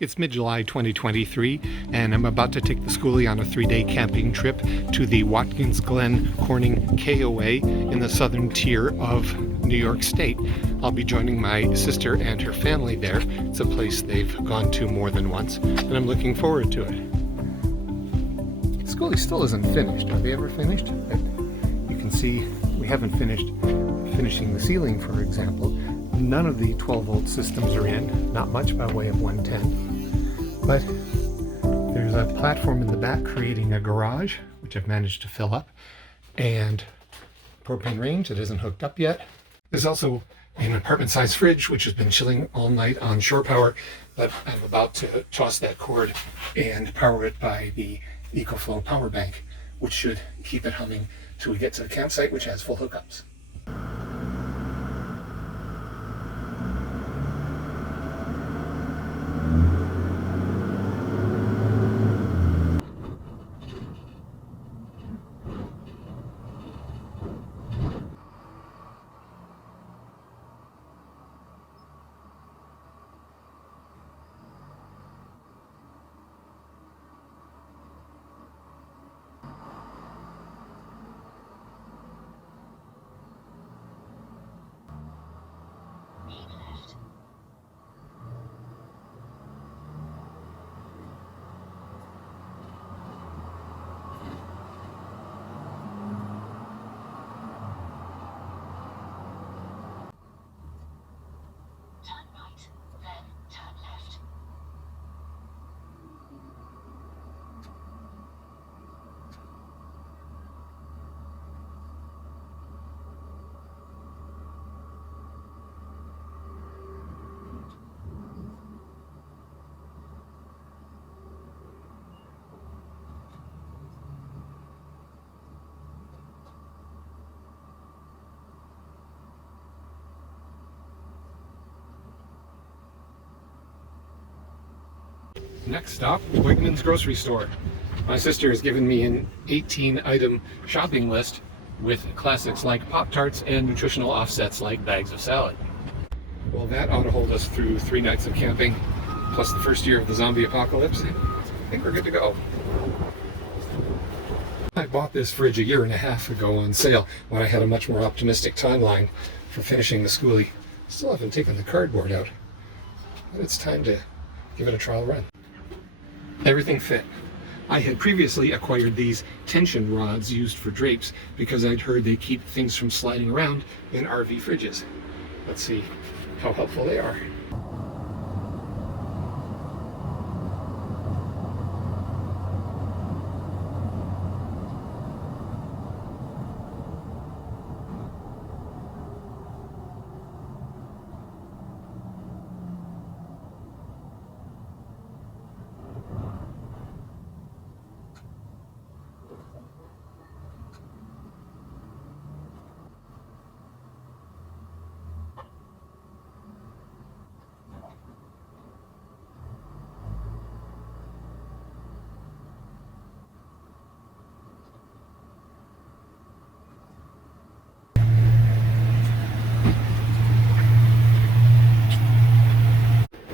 It's mid-July 2023, and I'm about to take the Skoolie on a 3-day camping trip to the Watkins Glen Corning KOA in the southern tier of New York State. I'll be joining my sister and her family there. It's a place they've gone to more than once, and I'm looking forward to it. Skoolie still isn't finished. Are they ever finished? You can see we haven't finished finishing the ceiling, for example. None of the 12-volt systems are in, not much by way of 110, but there's a platform in the back creating a garage, which I've managed to fill up, and propane range that isn't hooked up yet. There's also an apartment-sized fridge, which has been chilling all night on shore power, but I'm about to toss that cord and power it by the EcoFlow power bank, which should keep it humming till we get to the campsite, which has full hookups. Next stop, Watkins grocery store. My sister has given me an 18-item shopping list with classics like Pop-Tarts and nutritional offsets like bags of salad. Well, that ought to hold us through 3 nights of camping, plus the first year of the zombie apocalypse. I think we're good to go. I bought this fridge a year and a half ago on sale when I had a much more optimistic timeline for finishing the Skoolie. Still haven't taken the cardboard out, but it's time to give it a trial run. Everything fit. I had previously acquired these tension rods used for drapes because I'd heard they keep things from sliding around in RV fridges. Let's see how helpful they are.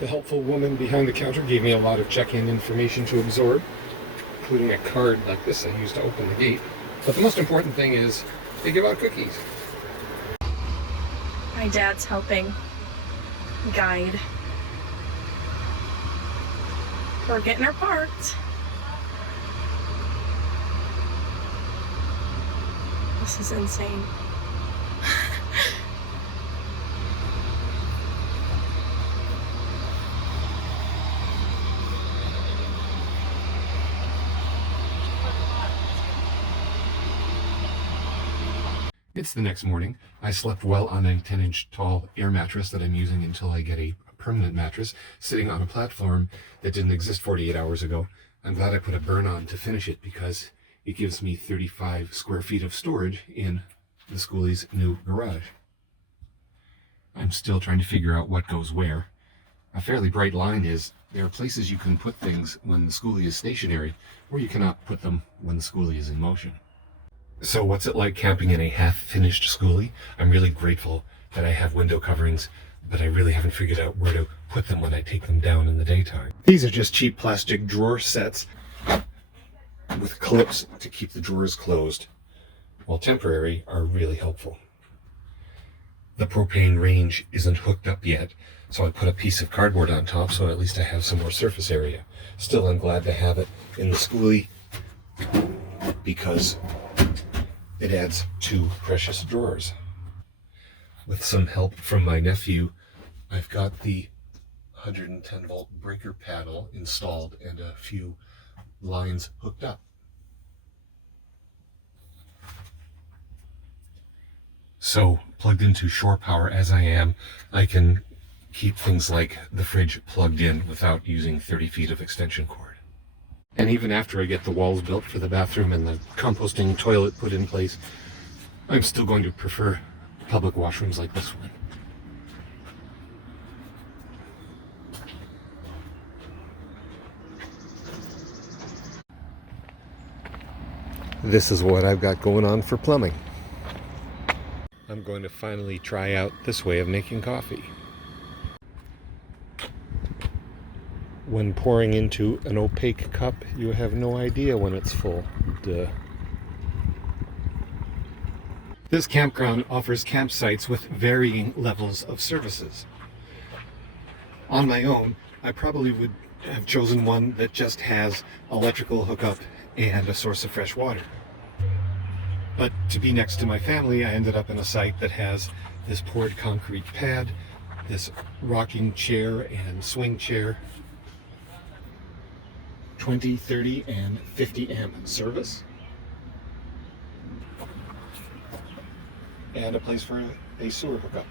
The helpful woman behind the counter gave me a lot of check-in information to absorb, including a card like this I used to open the gate. But the most important thing is they give out cookies. My dad's helping guide. We're getting her parked. This is insane. It's the next morning. I slept well on a 10-inch tall air mattress that I'm using until I get a permanent mattress sitting on a platform that didn't exist 48 hours ago. I'm glad I put a burn on to finish it because it gives me 35 square feet of storage in the Skoolie's new garage. I'm still trying to figure out what goes where. A fairly bright line is there are places you can put things when the Skoolie is stationary, or you cannot put them when the Skoolie is in motion. So what's it like camping in a half-finished Skoolie? I'm really grateful that I have window coverings but I really haven't figured out where to put them when I take them down in the daytime. These are just cheap plastic drawer sets with clips to keep the drawers closed. While temporary, are really helpful. The propane range isn't hooked up yet, so I put a piece of cardboard on top so at least I have some more surface area. Still, I'm glad to have it in the Skoolie because it adds 2 precious drawers. With some help from my nephew, I've got the 110 volt breaker paddle installed and a few lines hooked up. So, plugged into shore power as I am, I can keep things like the fridge plugged in without using 30 feet of extension cord. And even after I get the walls built for the bathroom and the composting toilet put in place, I'm still going to prefer public washrooms like this one. This is what I've got going on for plumbing. I'm going to finally try out this way of making coffee. When pouring into an opaque cup, you have no idea when it's full. Duh. This campground offers campsites with varying levels of services. On my own, I probably would have chosen one that just has electrical hookup and a source of fresh water. But to be next to my family, I ended up in a site that has this poured concrete pad, this rocking chair and swing chair, 20, 30, and 50 amp service, and a place for a sewer hookup.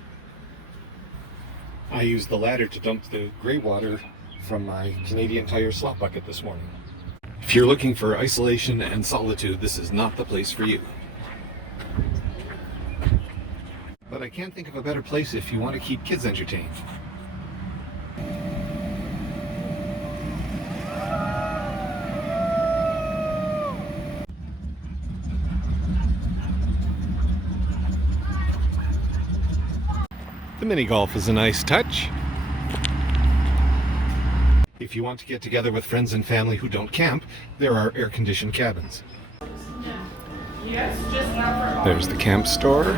I used the ladder to dump the gray water from my Canadian Tire slop bucket this morning. If you're looking for isolation and solitude, this is not the place for you. But I can't think of a better place if you want to keep kids entertained. The mini golf is a nice touch. If you want to get together with friends and family who don't camp, there are air-conditioned cabins. There's the camp store,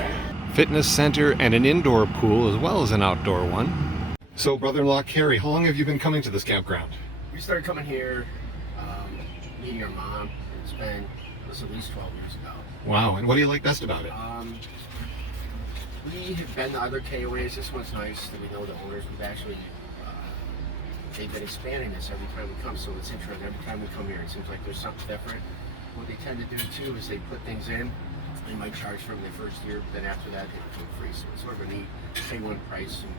fitness center, and an indoor pool as well as an outdoor one. So, brother-in-law Carrie, how long have you been coming to this campground? We started coming here, me and your mom. It's been at least 12 years ago. Wow, and what do you like best about it? We have been to other KOAs. This one's nice that we know the owners. We've actually, they've been expanding this every time we come, so it's interesting. Every time we come here, it seems like there's something different. What they tend to do too is they put things in. They might charge for them the first year, but then after that they become free. So it's sort of a neat pay one price, and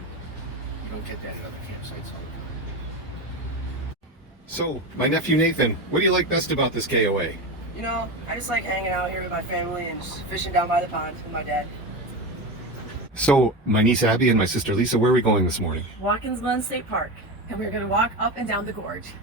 you don't get that at other campsites all the time. So, my nephew Nathan, what do you like best about this KOA? You know, I just like hanging out here with my family and just fishing down by the pond with my dad. So, my niece Abby and my sister Lisa, where are we going this morning? Watkins Glen State Park. And we're gonna walk up and down the gorge.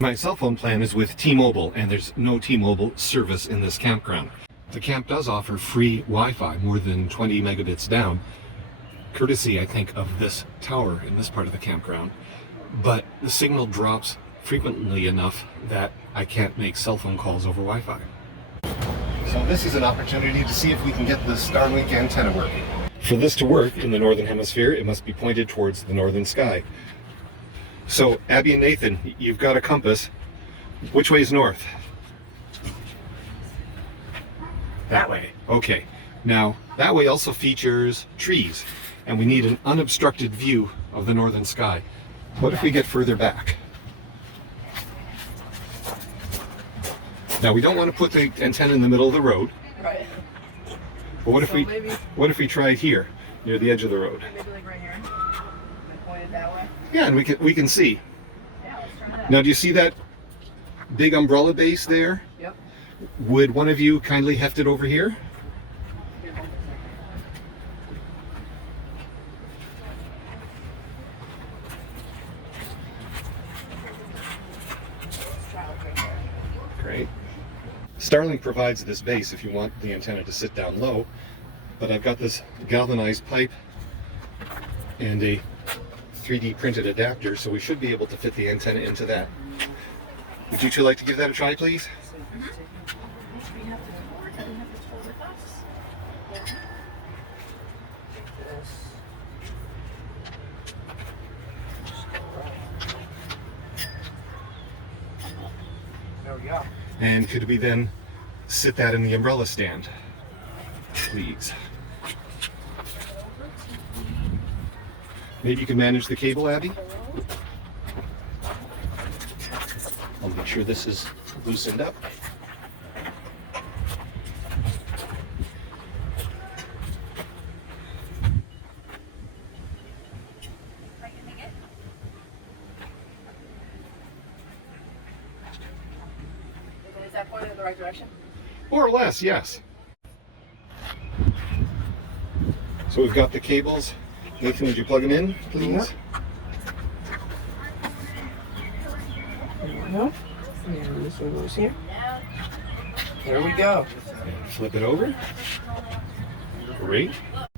My cell phone plan is with T-Mobile, and there's no T-Mobile service in this campground. The camp does offer free Wi-Fi, more than 20 megabits down, courtesy, I think, of this tower in this part of the campground, but the signal drops frequently enough that I can't make cell phone calls over Wi-Fi. So this is an opportunity to see if we can get the Starlink antenna working. For this to work in the northern hemisphere, it must be pointed towards the northern sky. So Abby and Nathan, you've got a compass. Which way is north? That way. Okay. Now, that way also features trees, and we need an unobstructed view of the northern sky. What if we get further back? Now, we don't want to put the antenna in the middle of the road. Right. But what if So maybe- what if we tried here, near the edge of the road? Maybe like right here. And point it that way. Yeah, and we can see. Yeah, let's try that. Now, do you see that big umbrella base there? Yep. Would one of you kindly heft it over here? Great. Starlink provides this base if you want the antenna to sit down low, but I've got this galvanized pipe and a 3D printed adapter, so we should be able to fit the antenna into that. Would you two like to give that a try, please? There we go. And could we then sit that in the umbrella stand, please? Maybe you can manage the cable, Abby? I'll make sure this is loosened up. Is that pointing in the right direction? More or less, yes. So we've got the cables. Nathan, would you plug them in, please? No. And this one goes here. There we go. And flip it over. Great.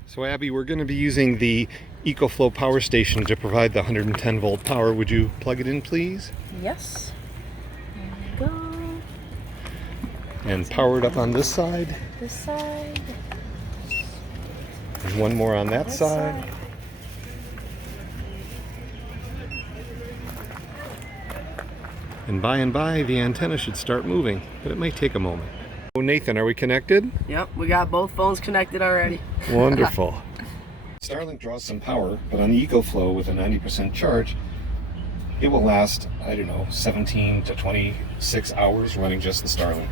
So Abby, we're going to be using the EcoFlow power station to provide the 110 volt power. Would you plug it in, please? Yes. There we go. And power it up on this side. This side. There's one more on that This side. side. And by, the antenna should start moving, but it may take a moment. Oh, Nathan, are we connected? Yep, we got both phones connected already. Wonderful. Starlink draws some power, but on the EcoFlow with a 90% charge, it will last, I don't know, 17 to 26 hours running just the Starlink.